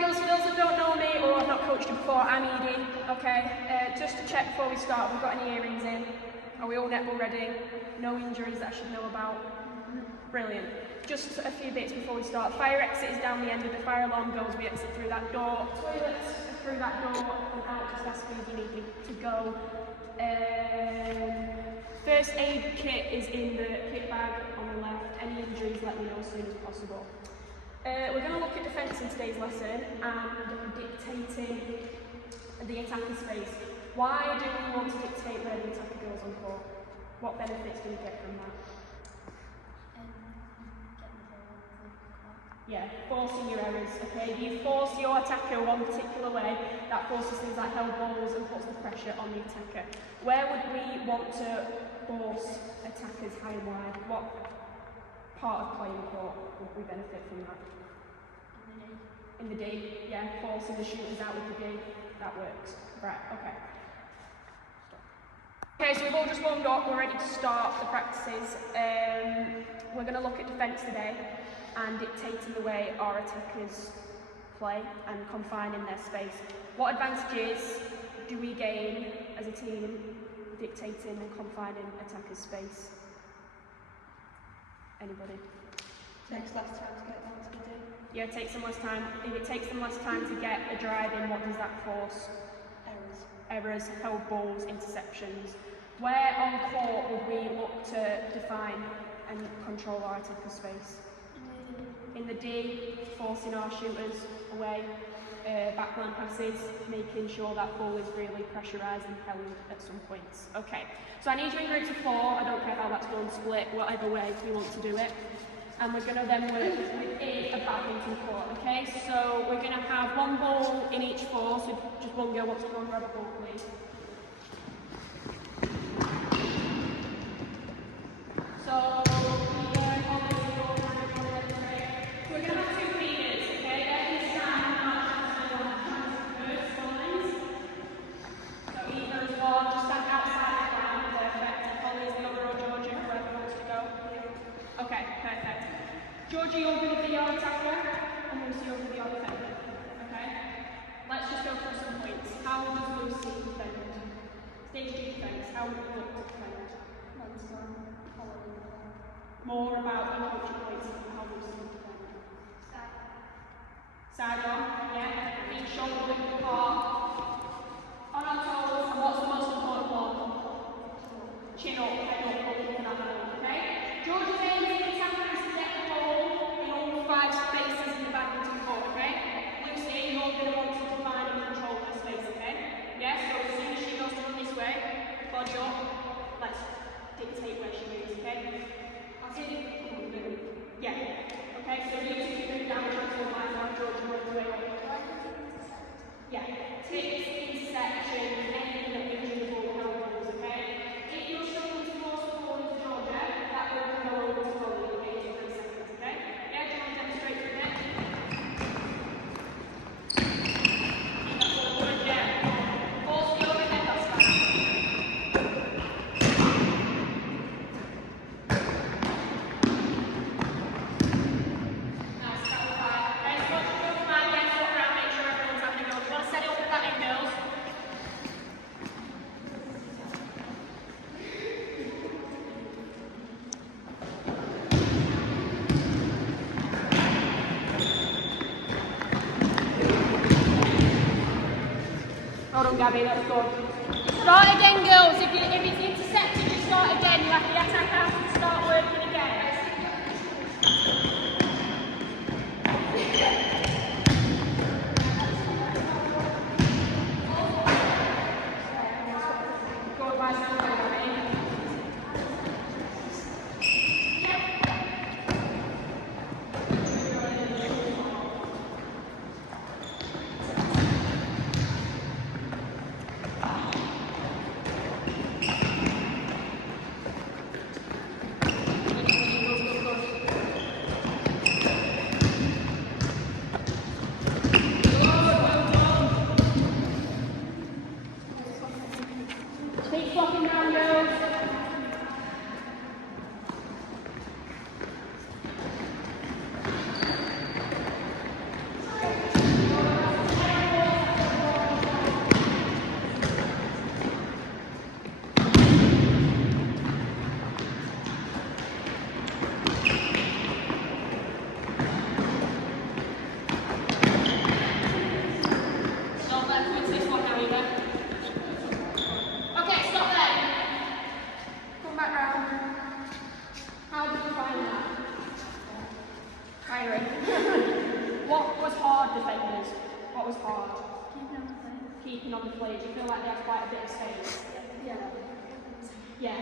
girls, for those that don't know me or have not coached you before, I'm Eadie, okay? Just to check before we start, we've got any earrings in? Are we all netball ready? No injuries that I should know about? Brilliant. Just a few bits before we start. Fire exit is down the end of the fire alarm goes. We exit through that door. Toilets are through that door and out just as speed you need to go. First aid kit is in the kit bag on the left. Any injuries, let me know as soon as possible. We're going to look at defence in today's lesson and dictating the attacking space. Why do we want to dictate where the attacker goes on court? What benefits do we get from that? Yeah, forcing your errors, okay? If you force your attacker one particular way, that forces things like held balls and puts the pressure on the attacker. Where would we want to force attackers high and wide? What part of playing court would we benefit from that? In the D, yeah, forcing the shooters out with the D, that works. Right, okay. Okay, so we've all just warmed up, we're ready to start the practices. We're going to look at defence today and dictating the way our attackers play and confining their space. What advantages do we gain as a team dictating and confining attackers' space? Anybody? Takes less time to get down to the D. Yeah, it takes them less time. If it takes them less time to get a drive in, what does that force? Errors, held balls, interceptions. Where on court would we look to define and control our attacker space? In the D, forcing our shooters away, backline passes, making sure that ball is really pressurised and held at some points. Okay, so I need you in groups of 4, I don't care how that's done, split, whatever way you want to do it. And we're going to then work within a badminton court, okay? So we're going to have one ball in each 4, so just one girl wants to go and grab a ball, please. So we're going to have 2 feeders, okay? They're going to stand and march the first lines. So either as one, just stand outside the ground, perfect. Holly is the other or Georgia, whoever wants to go. Okay, perfect. Georgia, you're going to be our attacker, and Lucy, you're going to be our defender. Okay? Let's just go through some points. How does Lucy defend? Stage D defence, how would we look to defend? More about the coaching points and how Lucy would defend. Side on, yeah. Being shoulder width apart. On our toes, and what's the most important one? Chin up, head up, looking at that one, okay? Georgia's aim is the attacker is to get the ball in all 5 spaces in the badminton court, okay? Lucy, you're going to want to define and control her space, okay? Yeah, so as soon as she goes to run this way, body up, let's dictate where she moves, okay? Yeah, okay, so Lucy, you move down the contour line while Georgia runs the way up. Yeah, tips, intersections, anything that moves the ball around balls, okay? If you're struggling to force the ball into Georgia, that will go over to Holly, okay, in 3 seconds, okay? Yeah, do you want to demonstrate for a minute? That's all good, yeah. Force the overhead, that's fine. Nice, that was fine. Okay, so once you go fine, again, walk around, make sure everyone's having a go. Do you want to set it up with that in, girls? Hold on, Gabby, that's good. Start again, girls. If it's intercepted, you start again. You have the attacker have to start working again. Go by somewhere, Gabby. hard, defenders? What was hard? Keeping on the plane. Keeping on the play. Do you feel like they have quite a bit of space? Yeah. Yeah.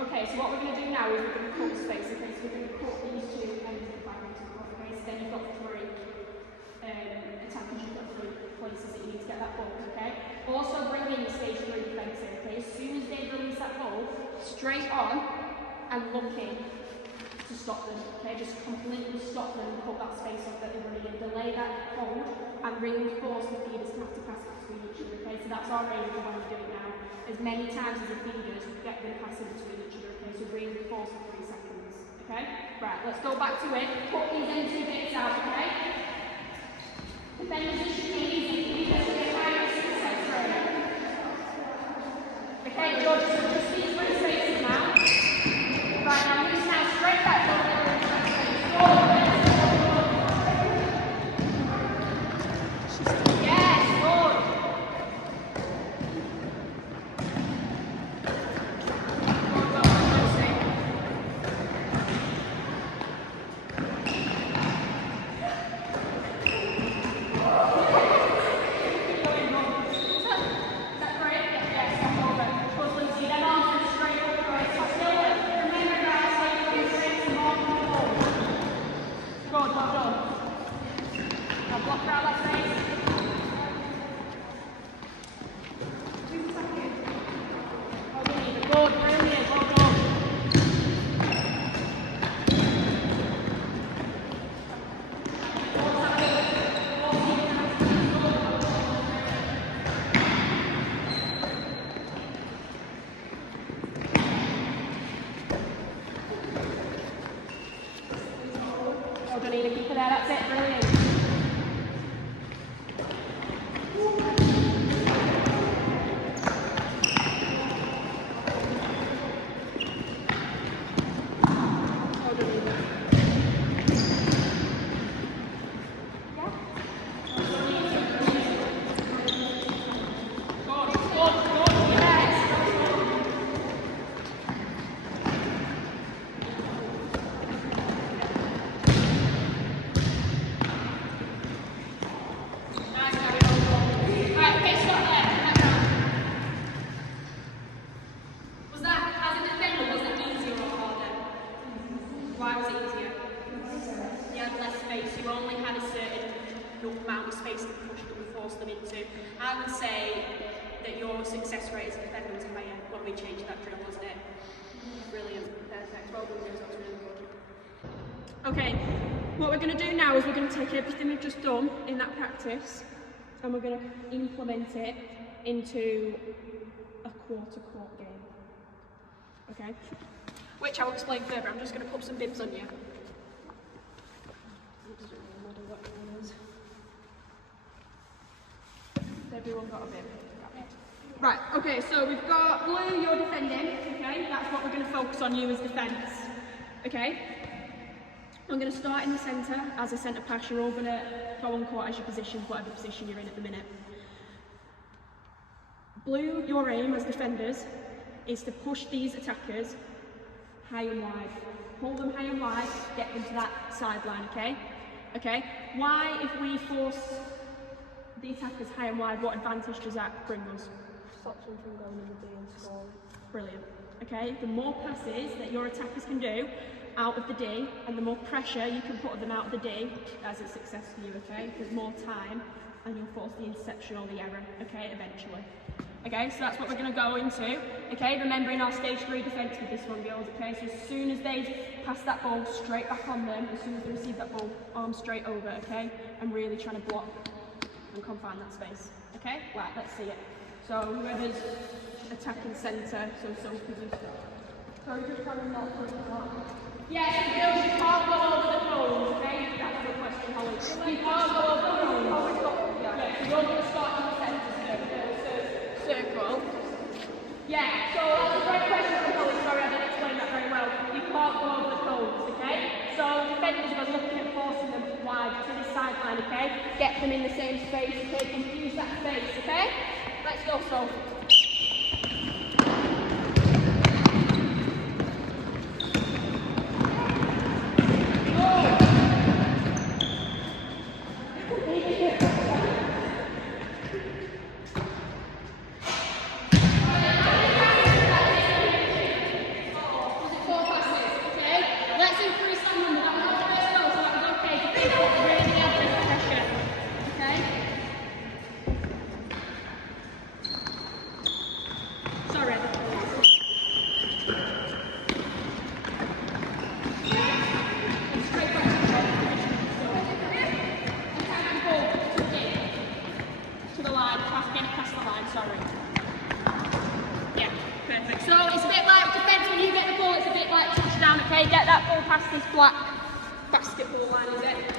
Okay, so what we're going to do now is we're going to cut space. Okay, so we're going to cut these two ends of the background. Okay, so then you've got three attackers, you've got three places that you need to get that ball. Okay. Also bring in the stage 3 defence. Okay, as soon as they release that ball, straight on and looking to stop them. Okay, just completely stop them and cut that space off that they're running in. Delay that hold and reinforce the feeders to have to pass it between each other. Okay, so that's our aim of what we're doing now. As many times as the feeders get them passing between each other. Okay, so reinforce for 3 seconds. Okay, right, let's go back to it. Put these into bits out. Okay. Defenders, this should be easy. Feeders will get higher success rate. Okay, George, so just these 3 spaces now. Right, now loose now, straight back. Yes, good. Keep it there, that's it, brilliant. Why was it easier? You had less space, you only had a certain amount of space to push them and force them into. I would say that your success rate as a defender was higher when we changed that drill, wasn't it? Brilliant, perfect, well done, that was really good. Okay, what we're going to do now is we're going to take everything we've just done in that practice and we're going to implement it into a quarter court game. Okay? Which I'll explain further. I'm just going to put some bibs on you. Has everyone got a bib? Right, okay, so we've got blue, you're defending, okay? That's what we're going to focus on, you as defence, okay? I'm going to start in the centre as a centre pass. You're all going to go on court as your position, whatever position you're in at the minute. Blue, your aim as defenders is to push these attackers high and wide. Hold them high and wide, get them to that sideline, okay? Okay? Why, if we force the attackers high and wide, what advantage does that bring us? Stops them from going in the D and scoring. Brilliant. Okay? The more passes that your attackers can do out of the D, and the more pressure you can put them out of the D, as a success for you, okay? There's more time, and you'll force the interception or the error, okay, eventually. Okay, so that's what we're going to go into. Okay, remembering our stage 3 defence with this one, girls. Okay, so as soon as they pass that ball, straight back on them. As soon as they receive that ball, arm straight over. Okay, and really trying to block and confine that space. Okay, right, let's see it. So whoever's attacking centre, so Sophie, you start. So we're just trying to not push them up. Yes, girls, you can't go over the poles. Okay, that's the question, Holly. You can't go over the poles. Yeah, so you're going to start in the centre. Circle. Yeah, so that's a great question from Holly. Sorry, I didn't explain that very well. You can't go over the cones, okay? So defenders are looking at forcing them wide to this sideline, okay? Get them in the same space, okay? Confuse that space, okay? Let's go, Sophie. Oh. sorry. Yeah, perfect. So it's a bit like defence when you get the ball, it's a bit like touchdown, okay? Get that ball past this black basketball line, is it?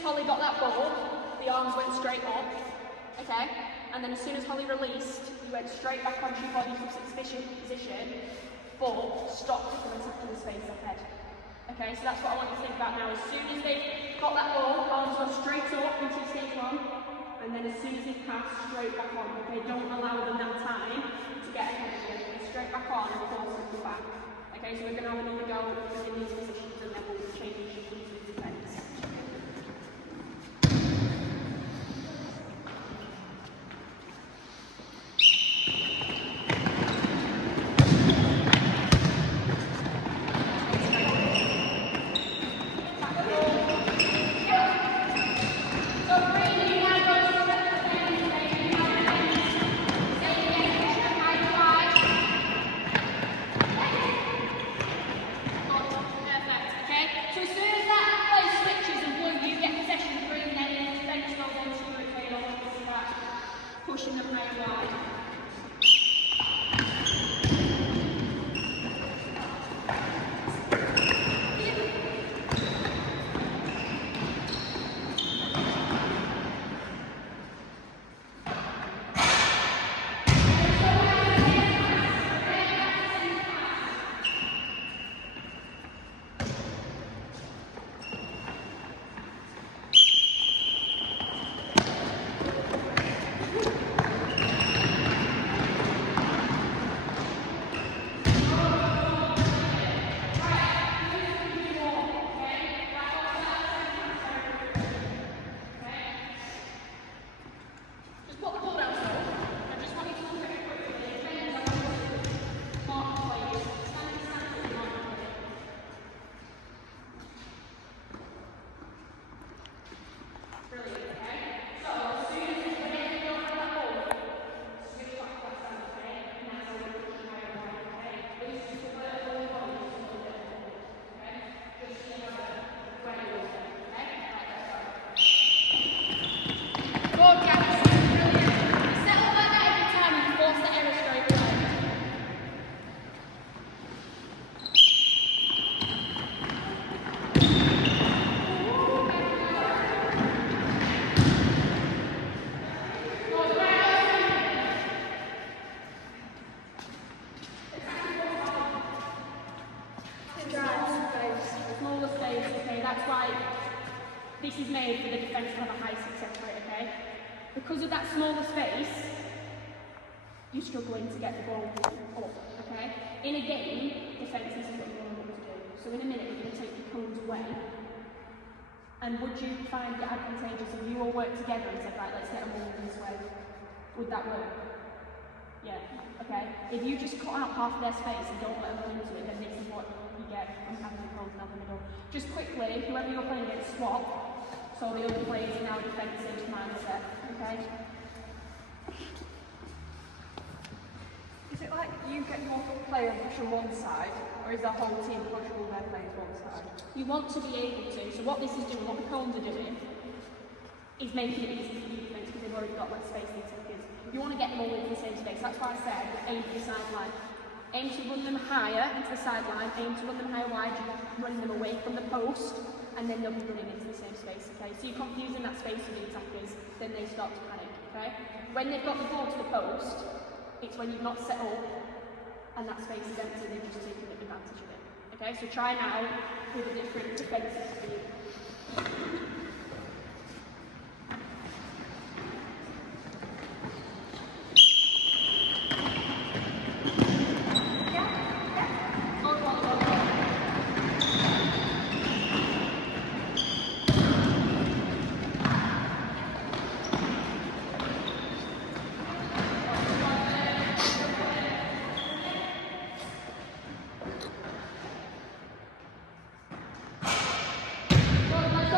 Holly got that ball, the arms went straight up, okay? And then as soon as Holly released, you went straight back onto your body position, but stopped from attacking the space ahead. Okay, so that's what I want you to think about now. As soon as they got that ball, arms go straight up into stage one, and then as soon as they pass, straight back on. Okay, don't allow them that time to get ahead of you. Straight back on and force them to go back. Okay, so we're going to have another go in these positions and then we'll change into defence. Pushing them very wide. That's why this is made for the defence to have a high success rate, okay? Because of that smaller space, you're struggling to get the ball up, okay? In a game, defence is what you want to do. So in a minute, you're going to take your cones away. And would you find it advantageous if you all worked together and said, right, let's get a ball this way? Would that work? Yeah, okay. If you just cut out half of their space and don't let them run into it, then this is what you get from having the cones down the middle. Just quickly, whoever you're playing against, swap. So the other players are now defensive mindset, okay? Is it like you get your player and push on one side, or is the whole team push all their players one side? You want to be able to. So what this is doing, what the cones are doing, is making it easy for you defence because they've already got less space than takers. You want to get them all into the same space. That's why I said aim for the sideline. Aim to run them higher into the sideline, aim to run them higher wide, run them away from the post, and then they'll be running into the same space, okay? So you're confusing that space with the attackers, then they start to panic, okay? When they've got the ball to the post, it's when you've not set up, and that space is empty, they've just taken advantage of it, okay? So try now with a different defensive scheme.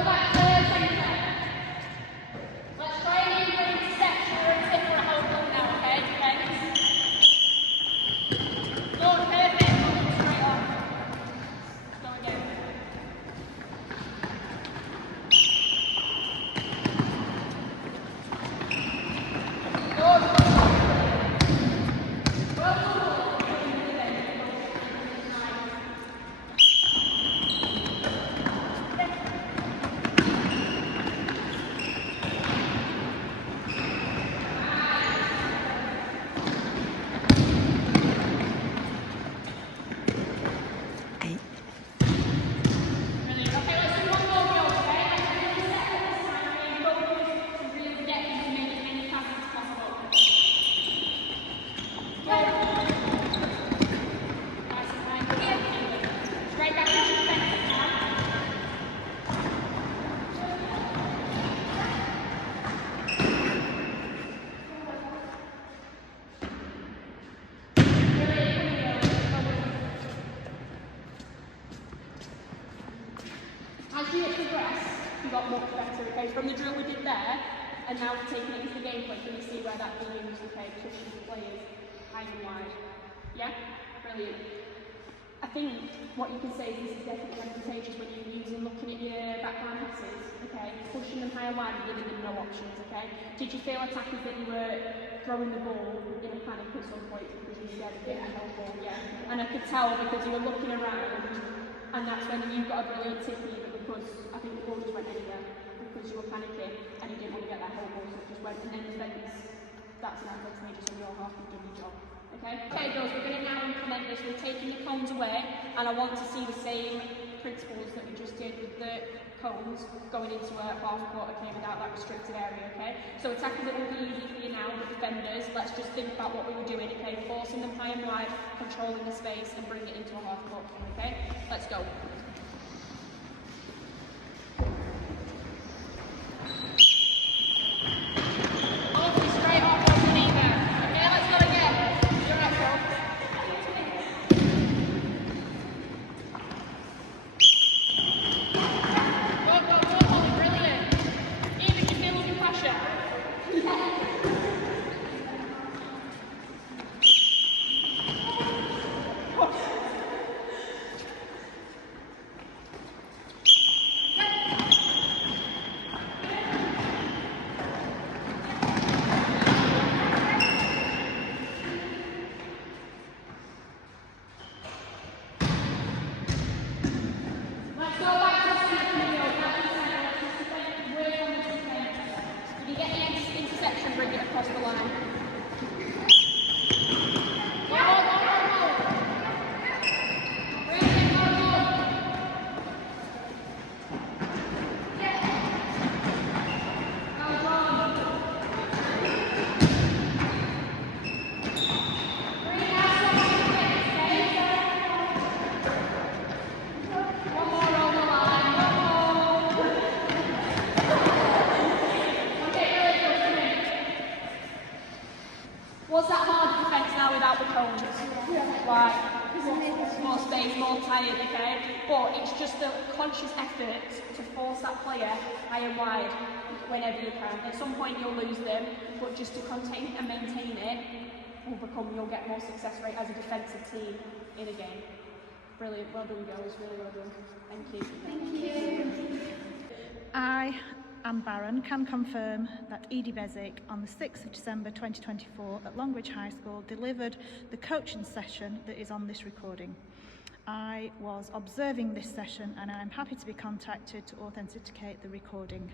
go back to centre. Let's try and aim for an interception or a tip or a hold ball now, okay? Defence. Good, perfect. Hold straight on. Let's go again. As you progress, you got much better, okay? From the drill we did there, and now taking it into the gameplay, can you see where that being used, okay? Pushing the players high and wide. Yeah? Brilliant. I think what you can say is this is definitely advantageous when you're using, looking at your background passes, okay? Pushing them high and wide and giving them no options, okay? Did you feel attackers that you were throwing the ball in a panic at some point because you were scared of getting the ball? Yeah. And I could tell because you were looking around, and that's when you got a brilliant tip either because I think the ball just went anywhere because you were panicking and you didn't want to get that whole ball, so it just went, and then defence, that's an advantageous on your half, you've done your job. Okay, girls, we're going to now implement this. We're taking the cones away, and I want to see the same principles that we just did with the cones going into a half court, okay, without that restricted area, okay? So attackers, it will be easy for you now, but defenders, let's just think about what we were doing, okay? Forcing them high and wide, controlling the space, and bring it into a half court, okay? Let's go. Bring it across the line. Was that hard defence now without the cones? Right. More space, more tired, okay? But it's just a conscious effort to force that player high and wide whenever you can. At some point you'll lose them, but just to contain and maintain it you'll get more success rate as a defensive team in a game. Brilliant, well done girls, really well done. Thank you. Thank you. I, Anne Barron, can confirm that Eadie Beswick on the 6th of December 2024 at Longridge High School delivered the coaching session that is on this recording. I was observing this session and I'm happy to be contacted to authenticate the recording.